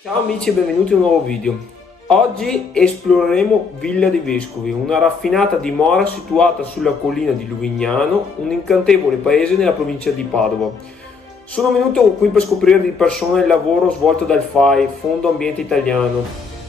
Ciao amici e benvenuti a un nuovo video. Oggi esploreremo Villa dei Vescovi, una raffinata dimora situata sulla collina di Luvignano, un incantevole paese nella provincia di Padova. Sono venuto qui per scoprire di persona il lavoro svolto dal FAI, Fondo Ambiente Italiano,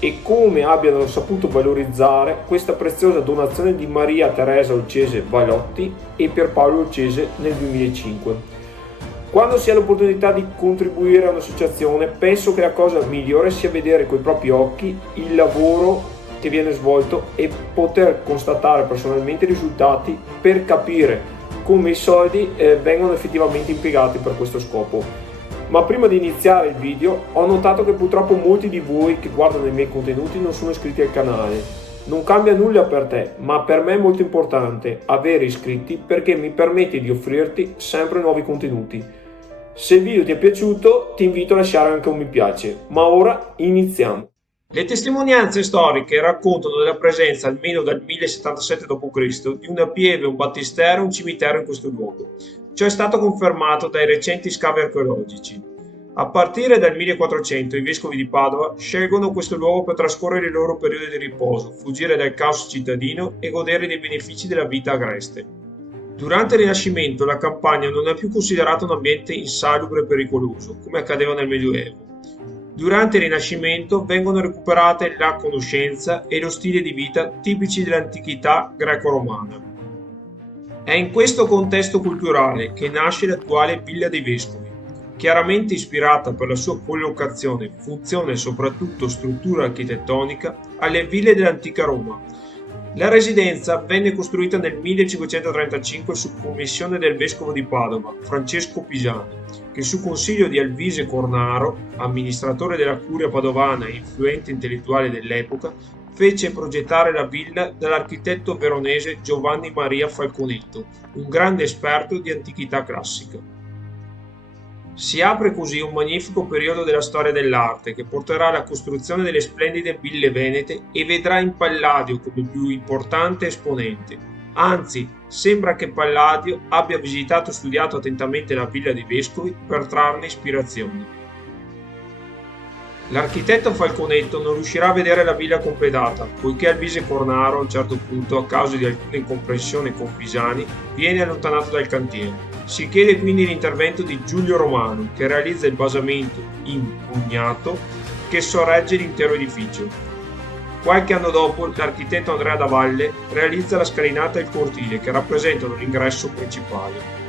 e come abbiano saputo valorizzare questa preziosa donazione di Maria Teresa Olcese Valotti e Pierpaolo Olcese nel 2005. Quando si ha l'opportunità di contribuire a un'associazione, penso che la cosa migliore sia vedere coi propri occhi il lavoro che viene svolto e poter constatare personalmente i risultati per capire come i soldi vengono effettivamente impiegati per questo scopo. Ma prima di iniziare il video ho notato che purtroppo molti di voi che guardano i miei contenuti non sono iscritti al canale. Non cambia nulla per te, ma per me è molto importante avere iscritti perché mi permette di offrirti sempre nuovi contenuti. Se il video ti è piaciuto, ti invito a lasciare anche un mi piace, ma ora iniziamo. Le testimonianze storiche raccontano della presenza, almeno dal 1077 d.C., di una pieve, un battistero e un cimitero in questo luogo. Ciò è stato confermato dai recenti scavi archeologici. A partire dal 1400 i vescovi di Padova scelgono questo luogo per trascorrere il loro periodo di riposo, fuggire dal caos cittadino e godere dei benefici della vita agreste. Durante il Rinascimento la campagna non è più considerata un ambiente insalubre e pericoloso, come accadeva nel Medioevo. Durante il Rinascimento vengono recuperate la conoscenza e lo stile di vita tipici dell'antichità greco-romana. È in questo contesto culturale che nasce l'attuale Villa dei Vescovi, chiaramente ispirata per la sua collocazione, funzione e soprattutto struttura architettonica alle ville dell'antica Roma. La residenza venne costruita nel 1535 su commissione del vescovo di Padova, Francesco Pisani, che su consiglio di Alvise Cornaro, amministratore della curia padovana e influente intellettuale dell'epoca, fece progettare la villa dall'architetto veronese Giovanni Maria Falconetto, un grande esperto di antichità classica. Si apre così un magnifico periodo della storia dell'arte che porterà alla costruzione delle splendide ville venete e vedrà in Palladio come più importante esponente. Anzi, sembra che Palladio abbia visitato e studiato attentamente la Villa dei Vescovi per trarne ispirazione. L'architetto Falconetto non riuscirà a vedere la villa completata, poiché Alvise Cornaro a un certo punto, a causa di alcune incomprensioni con Pisani, viene allontanato dal cantiere. Si chiede quindi l'intervento di Giulio Romano, che realizza il basamento in pugnato che sorregge l'intero edificio. Qualche anno dopo, l'architetto Andrea da Valle realizza la scalinata e il cortile che rappresentano l'ingresso principale.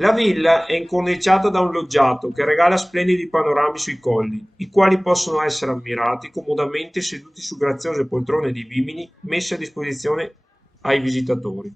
La villa è incorniciata da un loggiato che regala splendidi panorami sui colli, i quali possono essere ammirati comodamente seduti su graziose poltrone di vimini messe a disposizione ai visitatori.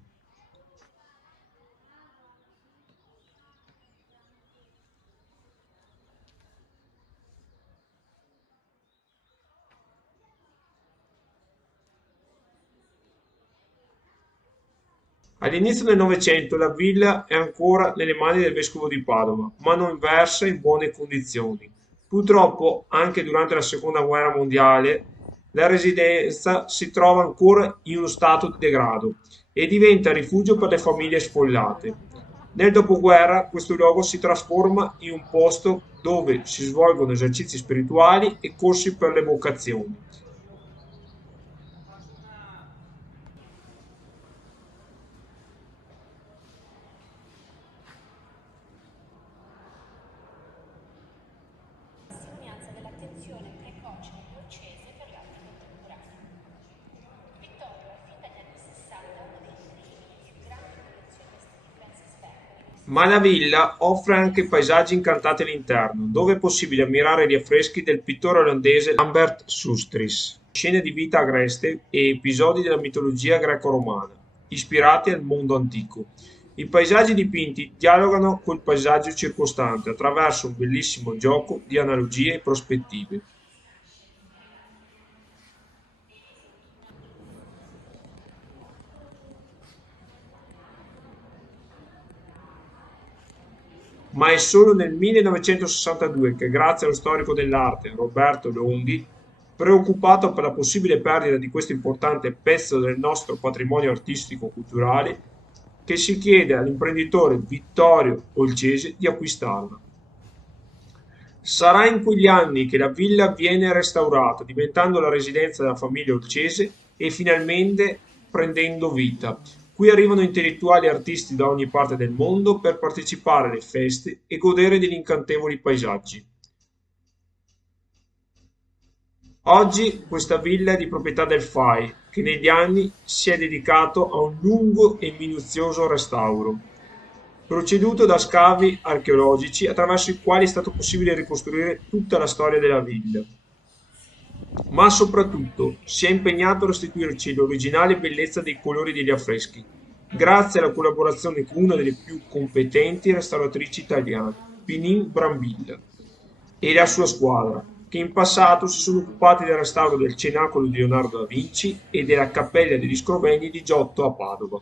All'inizio del Novecento la villa è ancora nelle mani del vescovo di Padova, ma non versa in buone condizioni. Purtroppo, anche durante la Seconda Guerra Mondiale, la residenza si trova ancora in uno stato di degrado e diventa rifugio per le famiglie sfollate. Nel dopoguerra questo luogo si trasforma in un posto dove si svolgono esercizi spirituali e corsi per le vocazioni. Testimonianza dell'attenzione precoce e Olcese per l'arte contemporanea. Vittorio ha fin dagli anni 60 uno dei primi e più grandi collezionisti di Francis Bacon. Ma la villa offre anche paesaggi incantati all'interno, dove è possibile ammirare gli affreschi del pittore olandese Lambert Sustris, scene di vita agreste e episodi della mitologia greco-romana, ispirati al mondo antico. I paesaggi dipinti dialogano col paesaggio circostante attraverso un bellissimo gioco di analogie e prospettive. Ma è solo nel 1962 che, grazie allo storico dell'arte Roberto Longhi, preoccupato per la possibile perdita di questo importante pezzo del nostro patrimonio artistico-culturale, che si chiede all'imprenditore Vittorio Olcese di acquistarla. Sarà in quegli anni che la villa viene restaurata, diventando la residenza della famiglia Olcese e finalmente prendendo vita. Qui arrivano intellettuali e artisti da ogni parte del mondo per partecipare alle feste e godere degli incantevoli paesaggi. Oggi questa villa è di proprietà del FAI, che negli anni si è dedicato a un lungo e minuzioso restauro, proceduto da scavi archeologici attraverso i quali è stato possibile ricostruire tutta la storia della villa. Ma soprattutto si è impegnato a restituirci l'originale bellezza dei colori degli affreschi, grazie alla collaborazione con una delle più competenti restauratrici italiane, Pinin Brambilla, e la sua squadra, che in passato si sono occupati del restauro del Cenacolo di Leonardo da Vinci e della Cappella degli Scrovegni di Giotto a Padova.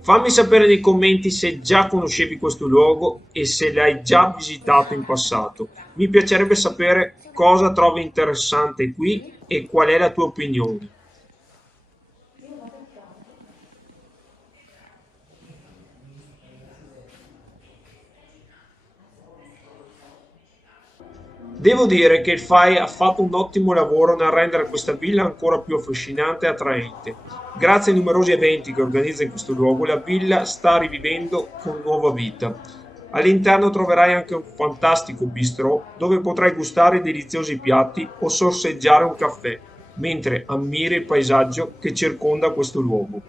Fammi sapere nei commenti se già conoscevi questo luogo e se l'hai già visitato in passato. Mi piacerebbe sapere cosa trovi interessante qui e qual è la tua opinione. Devo dire che il FAI ha fatto un ottimo lavoro nel rendere questa villa ancora più affascinante e attraente. Grazie ai numerosi eventi che organizza in questo luogo, la villa sta rivivendo con nuova vita. All'interno troverai anche un fantastico bistrò dove potrai gustare deliziosi piatti o sorseggiare un caffè, mentre ammiri il paesaggio che circonda questo luogo.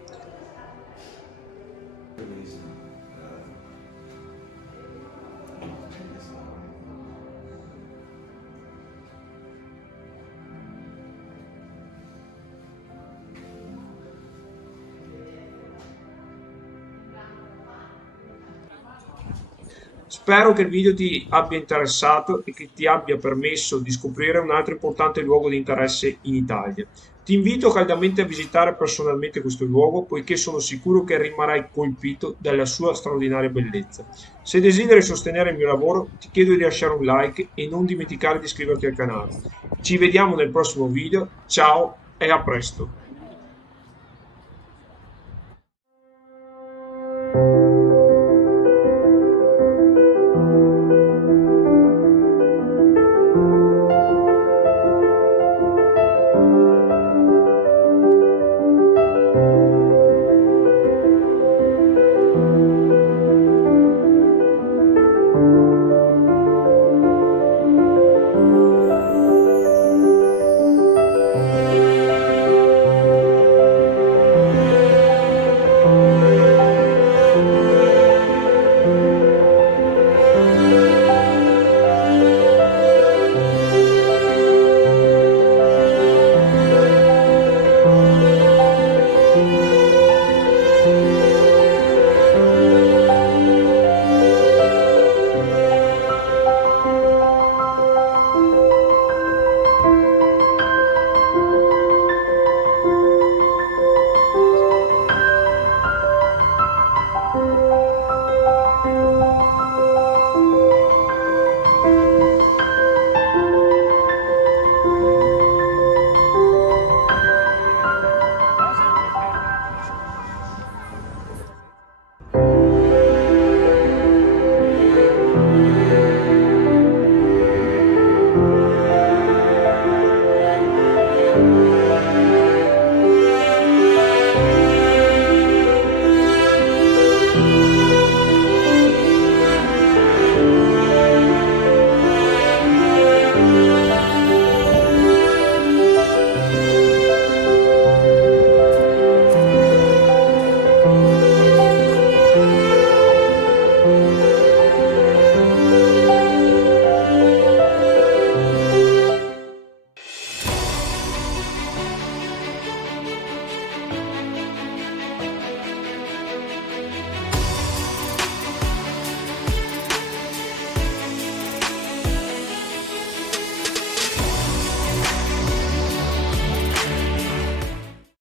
Spero che il video ti abbia interessato e che ti abbia permesso di scoprire un altro importante luogo di interesse in Italia. Ti invito caldamente a visitare personalmente questo luogo, poiché sono sicuro che rimarrai colpito dalla sua straordinaria bellezza. Se desideri sostenere il mio lavoro, ti chiedo di lasciare un like e non dimenticare di iscriverti al canale. Ci vediamo nel prossimo video, ciao e a presto!